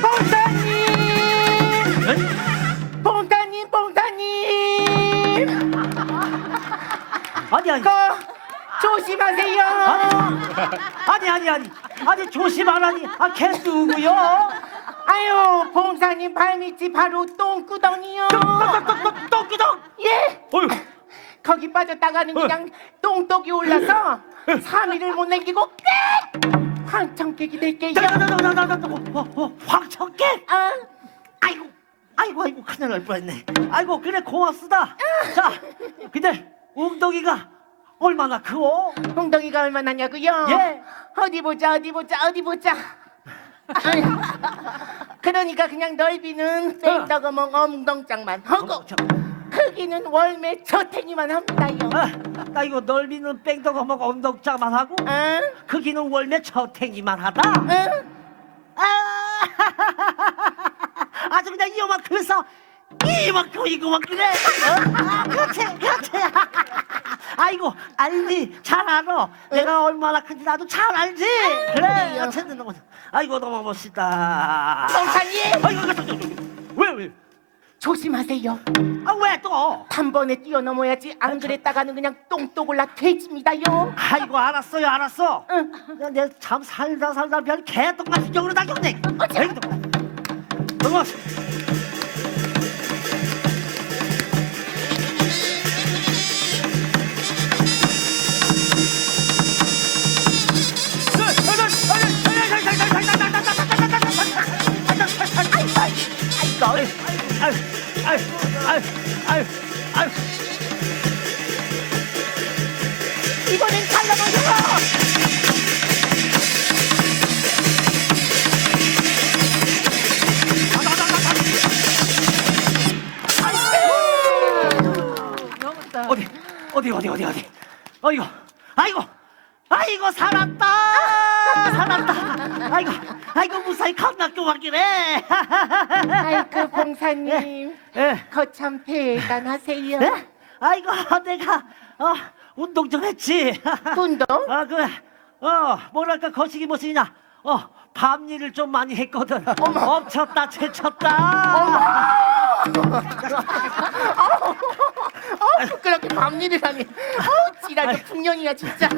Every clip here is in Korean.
봉다님! 봉다님, 봉다님! 아니 아니 조심하세요! 아니 아니 아니 아니 조심하라니 아 개수고요. 아유, 봉사님 발밑이 바로 똥구덩이요! 똑똑똑똑똑똑. 예! 어휴 거기 빠졌다가는 그냥 똥떡이 올라서 3위를 못 남기고 끝! 황청깨기 될게요. 나나나나나나 황청깨 아, 아이고 아이고 아이고 큰일 날 뻔했네 아이고 그래 고맙습니다 자 근데 웅덩이가 얼마나 크오? 엉덩이가 얼마나냐고요? 예. 어디 보자 어디 보자 어디 보자. 아유, 그러니까 그냥 넓이는 뺑떡어멍 엉덩장만 하고 어, 저, 크기는 월매 저탱이만 합니다요. 아, 나 이거 넓이는 뺑덕어 먹어 엉덩짝만 하고 응? 크기는 월매 저탱이만 하다? 응? 아, 아주 그냥 이만큼해서 이만큼 이거만큼해 어? 그렇지 그렇지. 아이고 알지? 잘 알아. 내가 얼마나 큰지 나도 잘 알지? 그래 어쨌든 너무 아이고 너무 멋있다. 봉사님! 아이고. 왜 왜? 조심하세요. 아 왜 또? 단번에 뛰어넘어야지 안 그랬다가는 그냥 똥독 올라 돼집니다요. 아이고 알았어요 알았어 응. 내참 살다 살다 별 개똥 같은 경우를 당겼네 아이고 너무 이 번엔 달라버려. 어디 어디 어디 어디 어디? 아이고 아이고 아이고 살았다! 살았다! 아이고 아이고 무사히 감각도 왔기네 아이고 봉사님 예. 거참 대단하세요. 예? 아이고 내가 어 운동 좀 했지 운동? 아 그래 어 뭐랄까 거시기 뭐시냐 어 밤일을 좀 많이 했거든 엎쳤다 채쳤다 어 부끄럽게 밤일을 하니. 어 지랄도 풍년이야 진짜.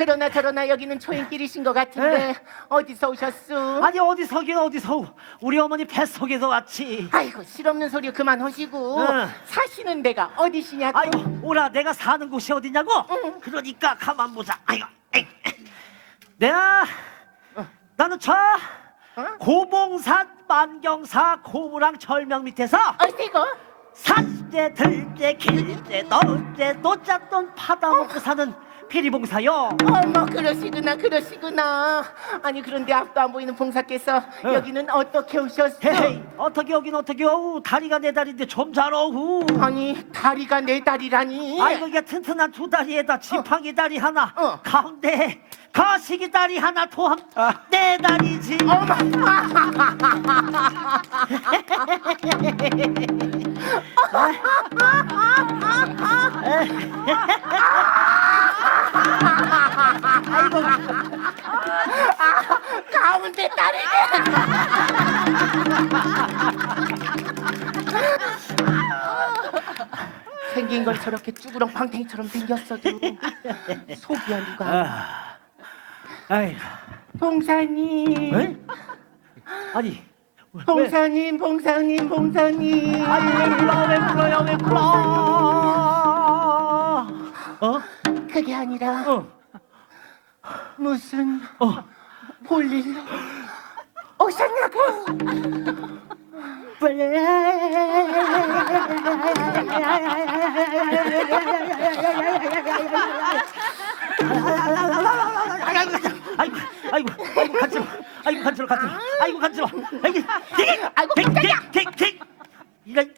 그러나 저러나 여기는 초인길이신 것 같은데 어디서 오셨수? 아니 어디서긴 어디서 우리 어머니 뱃속에서 왔지 아이고 실없는 소리 그만 하시고 응. 사시는 데가 어디시냐고? 아이고 오라 내가 사는 곳이 어디냐고 응. 그러니까 가만 보자 아이고 에이. 내가 나는 저 어? 고봉산 만경사 고무랑 절명 밑에서 어디고? 산때 들때 길때 넣을때 노잣돈 받아먹고 사는 피리봉사요? 어머 그러시구나 그러시구나. 아니 그런데 앞도 안 보이는 봉사께서 응. 여기는 어떻게 오셨어? 헤헤이 어떻게 여긴 어떻게? 오우 다리가 네 다리인데 좀 잘 오우 아니 다리가 네 다리라니? 아이고 이게 튼튼한 두 다리에다 지팡이 다리 하나 어. 가운데 거시기 다리 하나 포함 네 다리지. 어머 가운데 다리네 생긴 걸 저렇게 쭈구렁 팡탱이처럼 생겼어도 속이야 누가 아, 아이, 봉사님 에? 아니, 왜? 봉사님 봉사님 봉사님 아니 왜 불러 왜 불러요 왜 불러? 어? 그게 아니라 어? 무슨 어? 볼일로 오셨냐고 아이고, 아이고, 아이고, 간지러, 아이고 간지러, 간지러, 아이고 간지러, 아이고, 아이고, 깜짝이야. 이런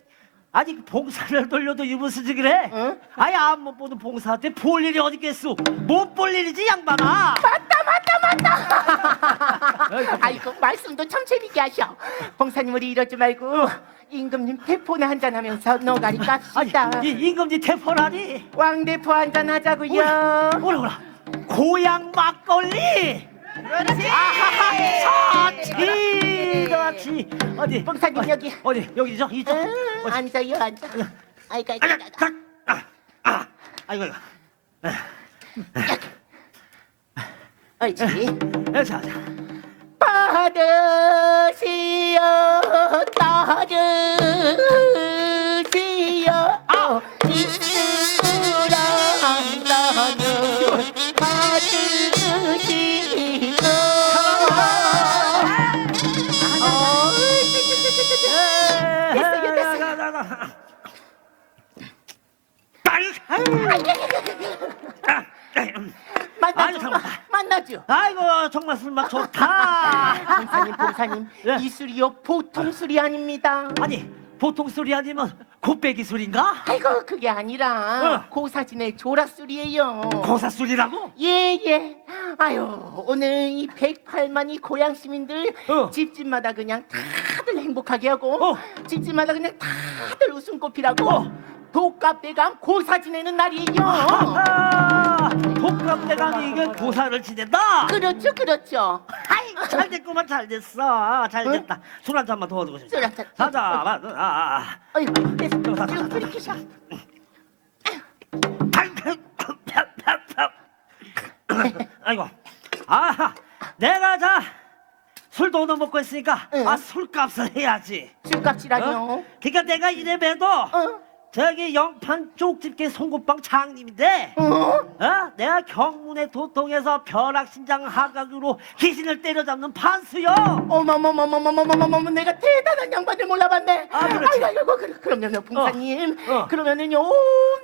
아니 봉사를 돌려도 이 무슨 그래? 응? 아예 안못 보는 봉사한테 볼 일이 어디 있겠소? 못 볼 일이지 양반아. 맞다 맞다 맞다 아이고, 말씀도 참 재밌게 하셔 봉사님 우리 이러지 말고 임금님 대포나 한잔 하면서 깝시다 아니 이 임금님 대포라니. 왕대포 한잔 하자고요 오라 오라 고향 막걸리 그렇지 아하하 좋지 좋지 어디 봉사님 여기 어디 여기죠 이쪽 응, 어디? 앉아요 앉아 아이고 아이고 아이고. 가, 아, 아, 아이고 이거. 옳지. 자, 자. 받으시오 받으 아, 만나죠 잠깐만. 만나죠 아이고 정말 술맛 좋다. 봉사님 봉사님 예. 이 술이요 보통 술이 아닙니다 아니 보통 술이 아니면 곱빼기 술인가? 아이고 그게 아니라 어. 고사진의 조라술이에요 고사 술이라고? 예 예. 아유 오늘 이 108만이 고향 시민들 어. 집집마다 그냥 다들 행복하게 하고 어. 집집마다 그냥 다들 웃음꽃피라고 어. 독갑대감 고사 지내는 날이에요. 아, 독감대감이 이게 고사를 지낸다. 그렇죠 그렇죠. 아이 잘 됐구만 잘 됐어 잘 응? 됐다 술 한 잔만 더 얻고 싶다 술 한 잔. 자자 아, 아, 아. 됐어. 자, 자, 자, 이거 자. 들이키셔. 아이고 아 내가 자 술도 못 먹고 있으니까 응. 아 술값을 해야지 술값이라뇨. 어? 그러니까 내가 이래봬도 어? 저기 영판 쪽집게 송곳빵 장님인데 어? 어? 내가 경문의 도통에서 벼락신장 하각으로 귀신을 때려잡는 판수요 어머머머머머머머머머 내가 대단한 양반을 몰라봤네. 아, 그렇지. 아이고 아이고 그- 그러면요 봉사님 어, 어. 그러면은요 온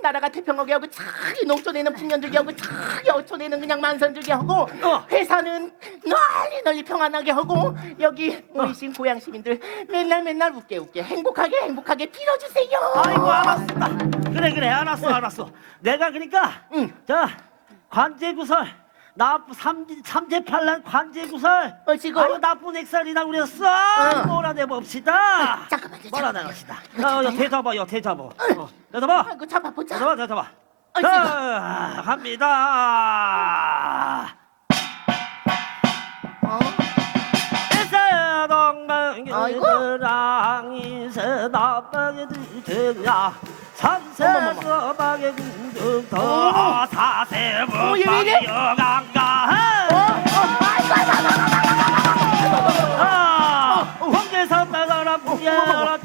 나라가 태평하게 하고 자기 농촌에는 풍년들게 하고 자기 어촌에는 그냥 만선들게 하고 어. 회사는 널리 널리 평안하게 하고 여기 우리 신 고향 시민들 맨날 맨날 웃게 웃게 행복하게 행복하게 빌어주세요. 아이고 알았다 그래 그래. 알았어 알았어. 내가 그러니까 응. 자 관제구설 나쁜 삼 삼재팔란 관제구설 어, 지금? 아유 나쁜 액살이나 우리가 싹 응. 몰아내 봅시다. 잠깐만요, 몰아내 잠깐만요. 봅시다. 어, 여 대잡아 여 대잡아. 어, 대잡아. 아이고 잡아보자. 대잡아 대잡아. 자 갑니다 야 산세서방의 궁중터 사세문방의 강가? 황제선 나가라 부야라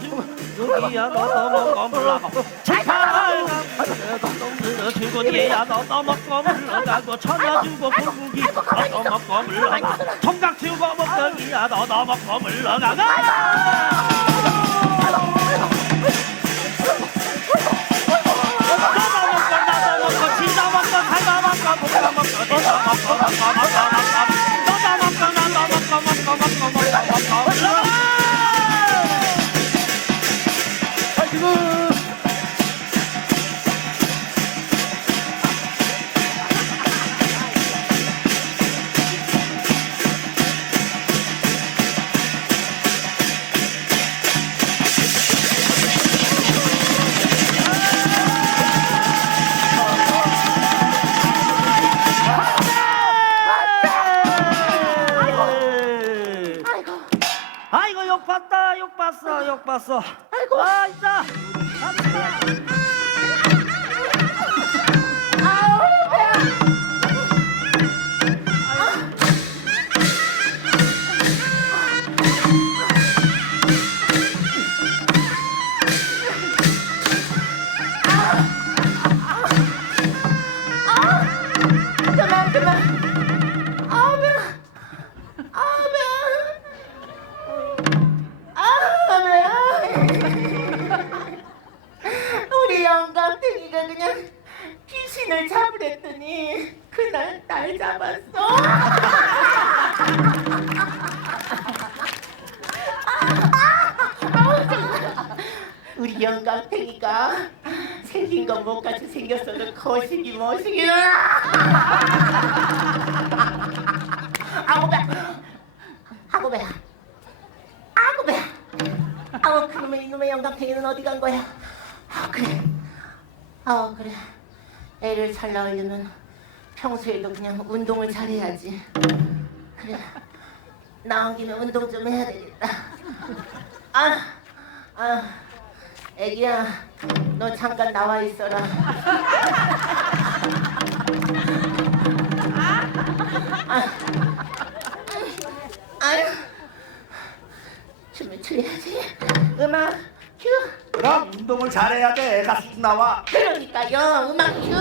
죽이야 너무 검불라고 차가라 죽은이야 너 너무 검불러가고 천야 주고 불국이 너 너무 검불러가. 통각 치우고 목덕이야 너 너무 검불러가가 봤어 욕 봤어 아이고. 아 있다 아우 우리 영감탱이가 그냥 귀신을 잡으랬더니 그날 날 잡았어. 우리 영감탱이가 생긴 건 못같이 생겼어도 거시기 아우 배 아우 배야 아우 배야 아우 그놈의 이놈의 영감탱이는 어디 간 거야? 아 그래. 아 그래. 애를 잘 낳으려면 평소에도 그냥 운동을 잘해야지. 그래. 나온 김에 운동 좀 해야 되겠다. 아, 아 애기야, 너 잠깐 나와 있어라. 아, 아유, 추야지. 음악 큐. 그럼 운동을 잘해야 돼. 가수 나와. 그러니까요, 음악 큐.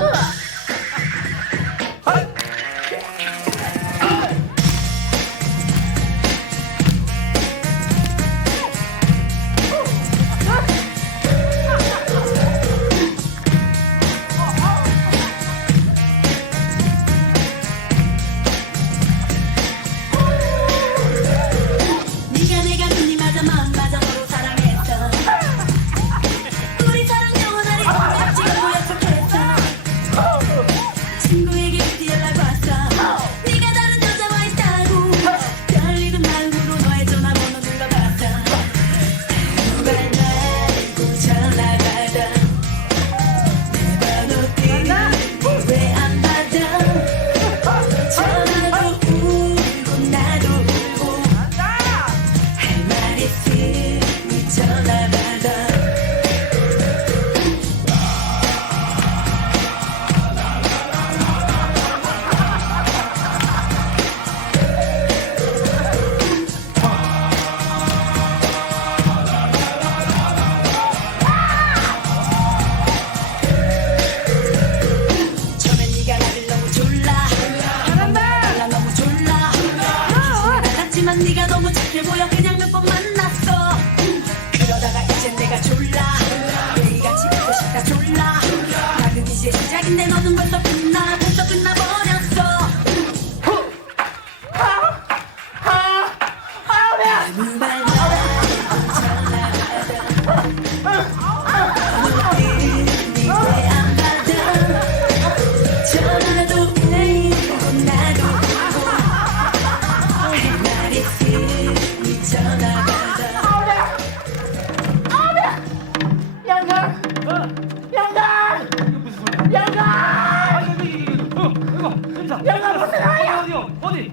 영감 무슨 아야? 어디요? 어디?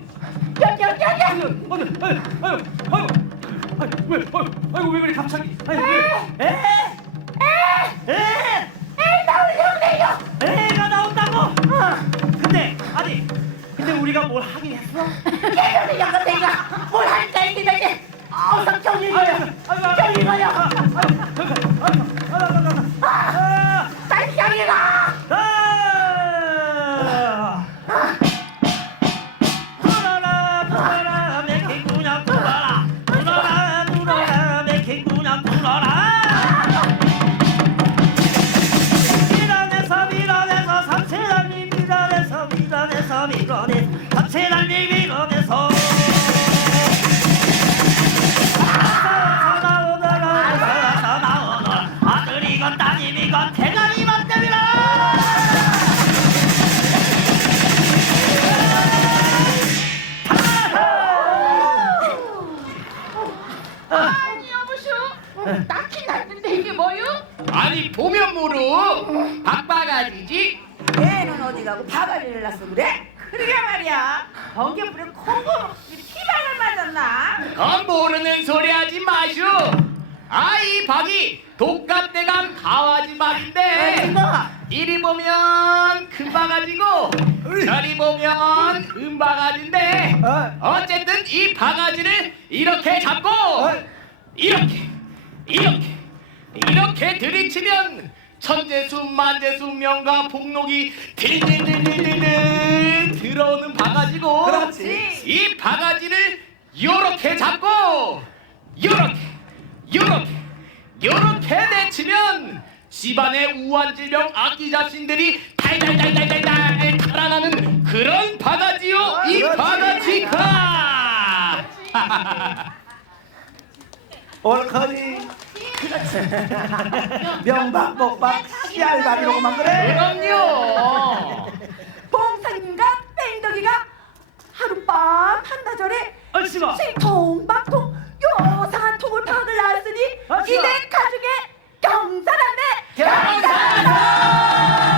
여기 여기 여기. 어디? 어디? 아유, 아유, 아유. 아유, 왜? 아유, 아이고 왜 그래 갑자기? 아유, 왜? 에? 에? 에이 나올려내요. 애가 나온다고? 어. 근데 아니 근데 우리가 뭘 하긴 했어? 얘는 영감 내가 뭘 할까 했는데 이제 어서. 좀 읽어요. 불어라. 밀어내서 밀어내서 삼체달리 밀어내서 밀어내서 밀어내 삼체달리 보면 모르 박바가지지. 애는 어디 가고 바가지를 났어 그래? 그러게 말이야. 번개불에 콩고먹이 피방을 맞았나? 건 모르는 소리 하지 마슈 아이 박이 독감대감 가와지 말인데 이리 보면 큰 바가지고 저리 보면 큰 바가지인데 어쨌든 이 바가지를 이렇게 잡고 이렇게 이렇게 이렇게 들이치면 천재수 만재수 명가 복록이 들들들들들 들어오는 바가지고 그렇지. 이 바가지를 요렇게 잡고 요렇게 요렇게 요렇게 내치면 집안의 우한 질병 악기 자신들이 달달달달달달 달아나는 그런 바가지요 이 그렇지. 바가지가 옳거니. 명박 복박 씨알바리로만 그래? 그럼요. 봉사님과 뺑덕이가 하룻밤 한나절에 신통박통 요사통을 박을 났으니 이대 가족의 경사란네. 경사라